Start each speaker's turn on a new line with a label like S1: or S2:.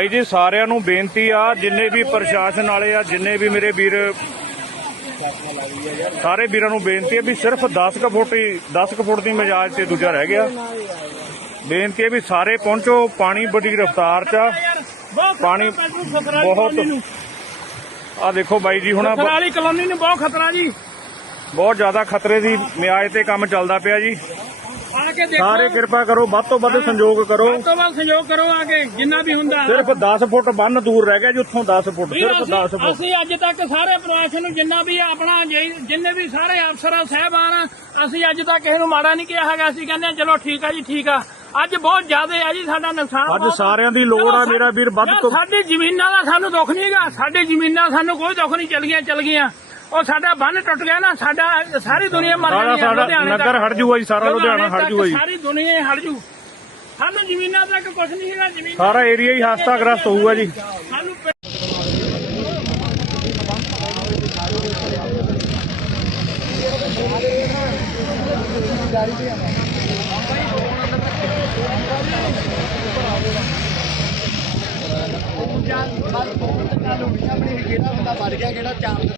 S1: ਭਾਈ ਜੀ ਸਾਰਿਆਂ ਨੂੰ ਬੇਨਤੀ ਆ ਜਿੰਨੇ ਵੀ ਪ੍ਰਸ਼ਾਸਨ ਵਾਲੇ ਆ ਜਿੰਨੇ ਵੀ ਮੇਰੇ ਵੀਰ ਸਾਰੇ ਵੀਰਾਂ ਨੂੰ ਬੇਨਤੀ ਹੈ ਵੀ ਸਿਰਫ 10 ਕੁ ਫੁੱਟ ਹੀ 10 ਕੁ ਫੁੱਟ ਦੀ ਮਜਾਜ ਤੇ ਦੂਜਾ ਰਹਿ ਗਿਆ। ਬੇਨਤੀ ਹੈ ਵੀ ਸਾਰੇ ਪਹੁੰਚੋ ਪਾਣੀ ਬੜੀ ਰਫ਼ਤਾਰ 'ਚ ਆ। ਪਾਣੀ ਬਹੁਤ ਆ ਦੇਖੋ ਬਾਈ ਜੀ ਹੁਣ
S2: ਵਾਲੀ ਕਲੋਨੀ ਨੂੰ ਬਹੁਤ ਖਤਰਾ ਜੀ।
S1: ਬਹੁਤ ਜ਼ਿਆਦਾ ਖਤਰੇ ਦੀ ਮਿਆਜ ਤੇ ਕੰਮ ਚੱਲਦਾ ਪਿਆ ਜੀ।
S2: ਆ ਕੇ ਦੇਖੋ।
S1: ਸਾਰੇ ਕਿਰਪਾ ਕਰੋ ਵੱਧ ਤੋਂ ਵੱਧ ਸੰਯੋਗ ਕਰੋ।
S2: ਵੱਧ ਤੋਂ ਵੱਧ ਸਹਿਯੋਗ ਕਰੋ ਆ ਕੇ ਜਿੰਨਾ ਵੀ ਹੁੰਦਾ।
S1: ਸਿਰਫ 10 ਫੁੱਟ ਬੰਨ ਦੂਰ ਰਹਿ ਗਿਆ ਜੀ ਉੱਥੋਂ 10 ਫੁੱਟ ਸਿਰਫ 10
S2: ਅਸੀਂ
S1: ਫੁੱਟ।
S2: ਅਸੀਂ ਅੱਜ ਤੱਕ ਸਾਰੇ ਪ੍ਰਸ਼ਾਸਨ ਨੂੰ ਜਿੰਨਾ ਵੀ ਆਪਣਾ ਜਿ- ਜਿੰਨੇ ਵੀ ਸਾਰੇ ਅਫਸਰ ਸਹਿਬਾਨ ਆ, ਅਸੀਂ ਅੱਜ ਤੱਕ ਕਿਸੇ ਨੂੰ ਮਾੜਾ ਨਹੀਂ ਕਿਹਾ ਹੈਗਾ। ਅਸੀਂ ਕਹਿੰਦੇ ਹਾਂ, ਚਲੋ ਠੀਕ ਆ ਜੀ ਠੀਕ ਆ। ਅੱਜ ਬਹੁਤ ਜ਼ਿਆਦਾ ਹੈ ਜੀ ਸਾਡਾ ਨੁਕਸਾਨ
S1: ਅੱਜ
S2: ਬਹੁਤ-
S1: ਸਾਰਿਆਂ ਦੀ ਲੋੜ ਆ
S2: ਚਲੋ
S1: ਮੇਰਾ ਵੀਰ ਵੱਧ
S2: ਯਾਰ,
S1: ਤੋਂ
S2: ਸਾਡੀ ਜ਼ਮੀਨਾਂ ਦਾ ਸਾਨੂੰ ਦੁੱਖ ਨਹੀਂ ਹੈਗਾ ਸਾਡੀ ਜ਼ਮੀਨਾਂ ਸਾਨੂੰ ਕੋਈ ਦੁੱਖ ਨਹੀਂ ਚਲ ਗਈਆਂ ਚਲ ਗਈਆਂ। ਉਹ ਸਾਡਾ ਬੰਨ ਟੁੱਟ ਗਿਆ ਨਾ ਸਾਡਾ ਸਾਰੀ ਦੁਨੀਆ ਮਰ
S1: ਸਾਰਾ
S2: ਜਾਣੀ ਹੈ
S1: ਸਾਡਾ
S2: ਲੁਧਿਆਣੇ ਤੱਕ।
S1: ਨਗਰ ਹਟ ਜੂਗਾ ਜੀ ਸਾਰਾ ਲੁਧਿਆਣਾ ਹਟ
S2: ਤੱਕ
S1: ਜੂਗਾ ਜੀ।
S2: ਸਾਰੀ ਦੁਨੀਆ ਹੀ ਹਟ ਜੂ। ਸਾਨੂੰ ਜ਼ਮੀਨਾਂ ਤੱਕ ਕੁਝ ਨਹੀਂ ਹੈਗਾ ਜ਼ਮੀਨ
S1: ਸਾਰਾ ਏਰੀਆ ਹੀ ਹਾਸਤਾਗ੍ਰਸਤ ਹੋਊਗਾ ਜੀ।
S2: ਸਾਨੂੰ ਪ-
S3: ਬਸ ਬਹੁਤ ਗੱਲ ਹੋ ਗਈ ਆਪਣੀ ਕਿਹੜਾ ਬੰਦਾ ਮਰ ਗਿਆ ਕਿਹੜਾ ਚਾਰ